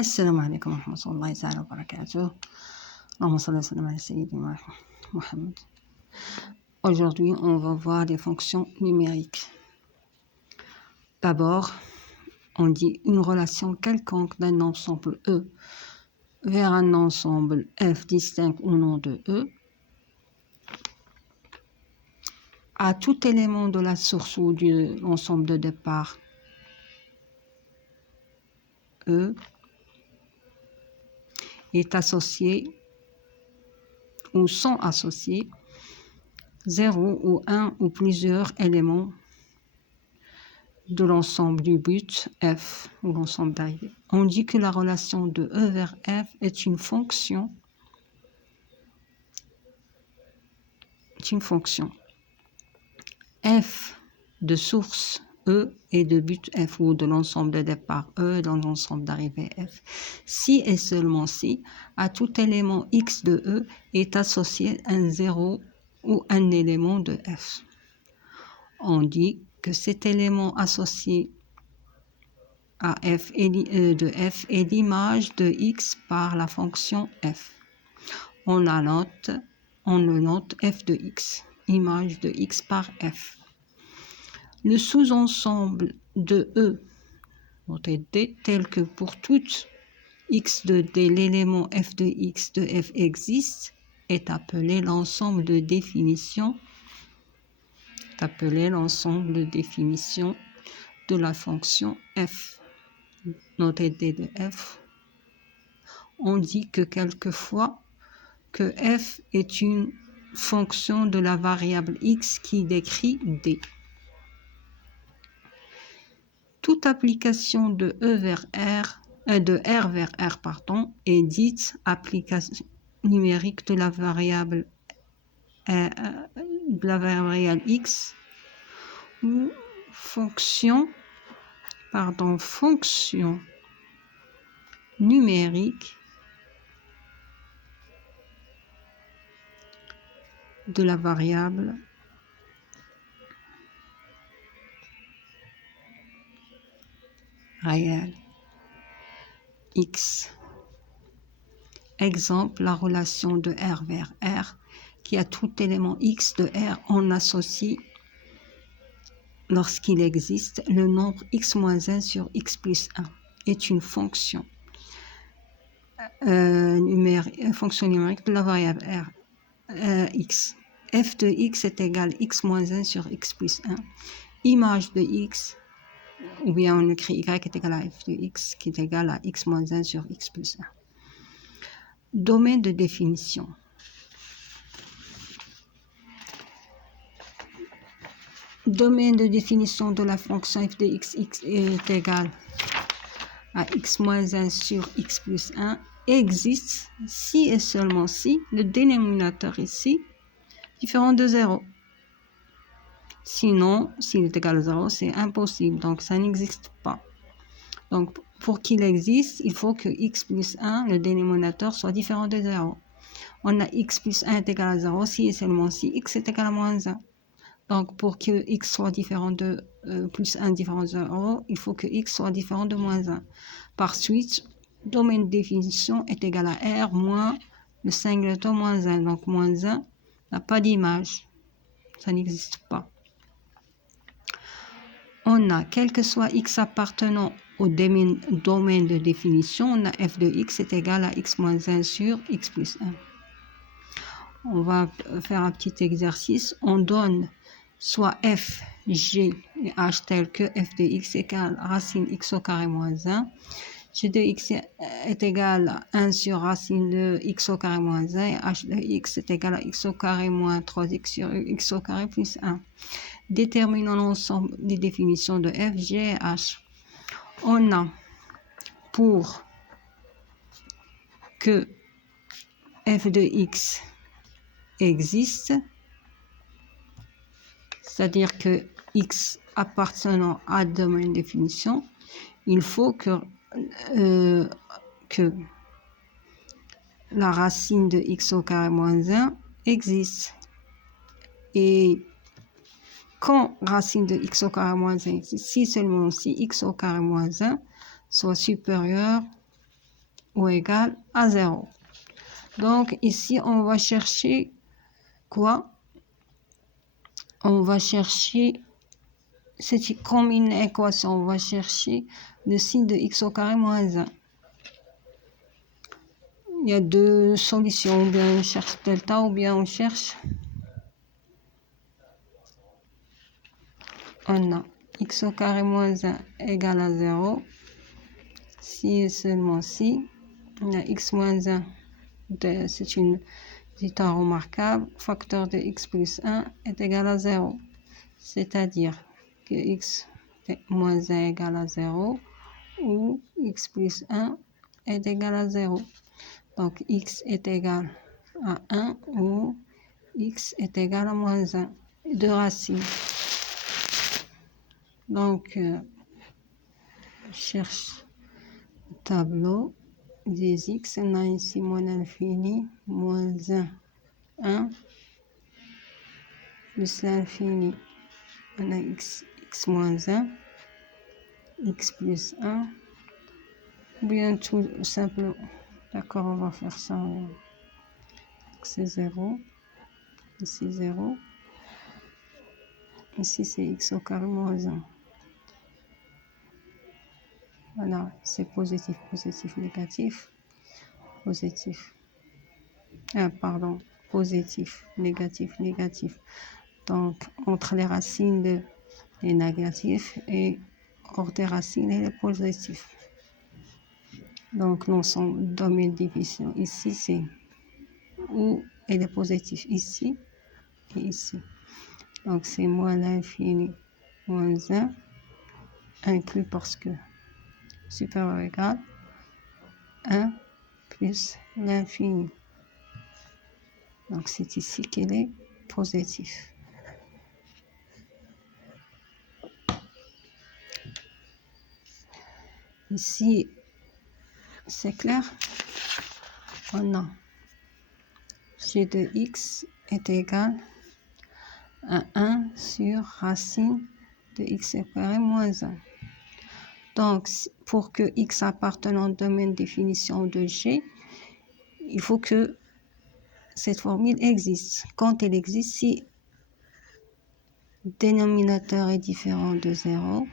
Assalamu alaikum wa rahmatullahi wa barakatuh. Allahumma salli wa sallam ala sayyidina Muhammad. Aujourd'hui, on va voir des fonctions numériques. D'abord, on dit une relation quelconque d'un ensemble E vers un ensemble F distinct au nom de E à tout élément de la source ou de l'ensemble de départ E est associé ou sont associés 0 ou 1 ou plusieurs éléments de l'ensemble du but F ou l'ensemble d'arrivée. On dit que la relation de E vers F est une fonction F de source E et de but F ou de l'ensemble de départ E dans l'ensemble d'arrivée F. Si et seulement si à tout élément X de E est associé un 0 ou un élément de F. On dit que cet élément associé à F de F est l'image de X par la fonction F. On le note F de X, image de X par F. Le sous-ensemble de E, noté D, tel que pour toute X de D, l'élément F de X de F existe, est appelé l'ensemble de définition de la fonction F. Noté D de F. On dit que quelquefois que F est une fonction de la variable X qui décrit D. Toute application de R vers R, est dite application numérique de la variable X ou fonction numérique de la variable réelle X. Exemple, la relation de R vers R, qui a tout élément X de R, on associe, lorsqu'il existe, le nombre X moins 1 sur X plus 1, est une fonction numérique de la variable X. F de X est égal à X moins 1 sur X plus 1. Image de X, ou bien on écrit Y est égal à F de X, qui est égal à X moins 1 sur X plus 1. Domaine de définition. Domaine de définition de la fonction F de X est égal à X moins 1 sur X plus 1 existe si et seulement si le dénominateur ici est différent de 0. Sinon, s'il est égal à 0, c'est impossible, donc ça n'existe pas. Donc, pour qu'il existe, il faut que X plus 1, le dénominateur, soit différent de 0. On a X plus 1 est égal à 0 si et seulement si X est égal à moins 1. Donc, pour que X soit différent de plus 1 différent de 0, il faut que X soit différent de moins 1. Par suite, domaine de définition est égal à R moins le singleton moins 1. Donc, moins 1 n'a pas d'image. Ça n'existe pas. On a, quel que soit X appartenant au domaine de définition, on a F de X est égal à X moins 1 sur X plus 1. On va faire un petit exercice. On donne soit F, G et H tel que F de X égale racine X au carré moins 1. G de X est égal à 1 sur racine de X au carré moins 1 et H de X est égal à X au carré moins 3X sur X au carré plus 1. Déterminons l'ensemble des définitions de F, G et H. On a pour que F de X existe, c'est-à-dire que X appartenant à domaine de définition, il faut que la racine de X au carré moins 1 existe. Et quand racine de X au carré moins 1 existe, si seulement si X au carré moins 1 soit supérieur ou égale à 0. Donc ici, on va chercher quoi? On va chercher, c'est comme une équation, on va chercher le signe de x au carré moins 1. Il y a deux solutions, ou bien on cherche delta, ou bien on cherche, on a x au carré moins 1 égale à 0, si et seulement si, on a x moins 1, c'est une état remarquable, facteur de x plus 1 est égal à 0, c'est-à-dire que x moins 1 égale à 0, ou x plus 1 est égal à 0. Donc x est égal à 1 ou x est égal à moins 1 de racine. Donc, je cherche le tableau des x. On a ici moins l'infini, moins 1, 1, plus l'infini. On a x moins 1, x plus 1, bien tout simplement. D'accord, on va faire ça. C'est 0, ici 0, ici c'est x au carré moins 1. Voilà, c'est positif, positif, négatif, positif. Pardon, positif, négatif, négatif. Donc, entre les racines, les négatifs et hors des racines, et les positifs. Donc, l'ensemble domaine division. Ici, c'est où est le positif, ici et ici. Donc, c'est moins l'infini, moins 1, inclus parce que supérieur ou égal, 1 plus l'infini. Donc, c'est ici qu'il est positif. Ici, c'est clair. On a g de x est égal à 1 sur racine de x au carré moins 1. Donc, pour que x appartienne au domaine de définition de g, il faut que cette formule existe. Quand elle existe, si le dénominateur est différent de 0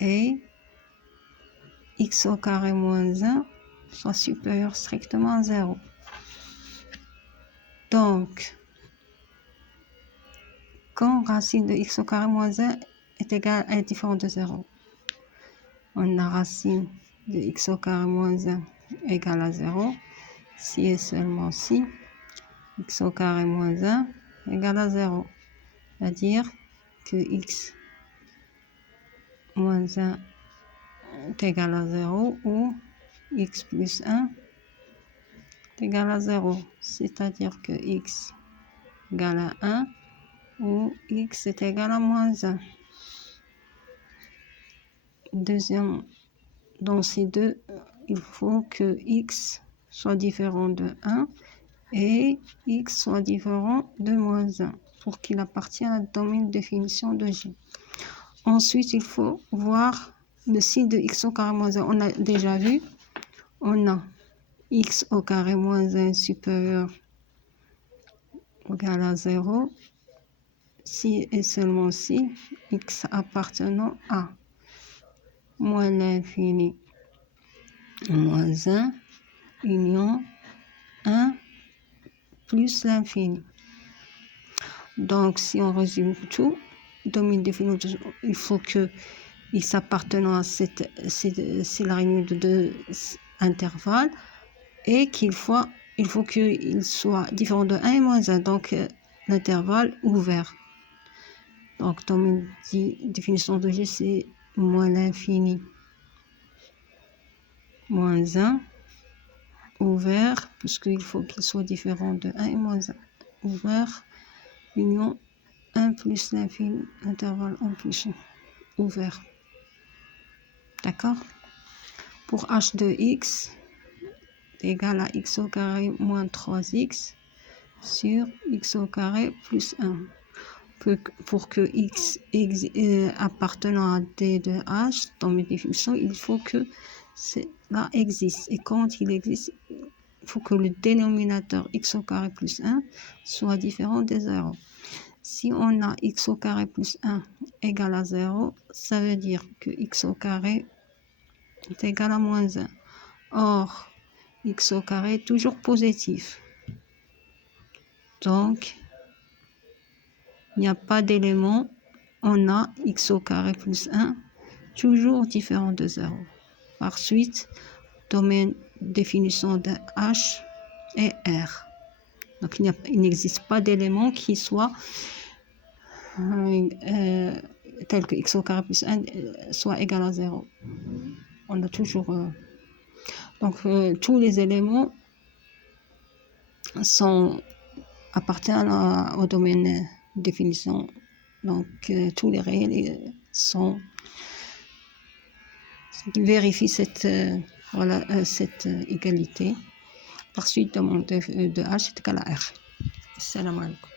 et x au carré moins 1 soit supérieur strictement à 0. Donc, quand racine de x au carré moins 1 est différent de 0, on a racine de x au carré moins 1 égale à 0, si et seulement si x au carré moins 1 égale à 0. C'est-à-dire que x moins 1 est égal à 0 ou x plus 1 est égal à 0. C'est-à-dire que x égale à 1 ou x est égal à moins 1. Deuxième, dans ces deux, il faut que x soit différent de 1 et x soit différent de moins 1 pour qu'il appartienne à la domaine de définition de G. Ensuite, il faut voir le signe de x au carré moins 1. On a déjà vu, on a x au carré moins 1 supérieur ou égal à 0 si et seulement si x appartenant à moins l'infini moins 1 union 1 plus l'infini. Donc, si on résume tout, domaine défini, il faut que x appartenant à c'est la réunion de deux intervalles et il faut qu'il soit différent de 1 et moins 1, donc l'intervalle ouvert. Donc, domaine définition de G, c'est moins l'infini moins 1 ouvert, puisqu'il faut qu'il soit différent de 1 et moins 1. Ouvert, union 1 plus l'infini, intervalle 1 plus 1, ouvert. D'accord? Pour h de x égale à x au carré moins 3x sur x au carré plus 1. pour que X appartenant à D de H, dans mes définitions, il faut que cela existe. Et quand il existe, il faut que le dénominateur x au carré plus 1 soit différent de 0. Si on a x au carré plus 1 égale à 0, ça veut dire que x au carré est égal à moins 1. Or, x au carré est toujours positif. Donc, il n'y a pas d'élément. On a x au carré plus 1 toujours différent de 0. Par suite, domaine définition de H et R. Donc, il n'existe pas d'élément qui soit tel que x au carré plus 1 soit égal à 0. On a toujours... donc, tous les éléments appartiennent au domaine définition. Donc, tous les réels vérifient cette égalité. Par suite, demande de H est égal à R. Salam alaikum.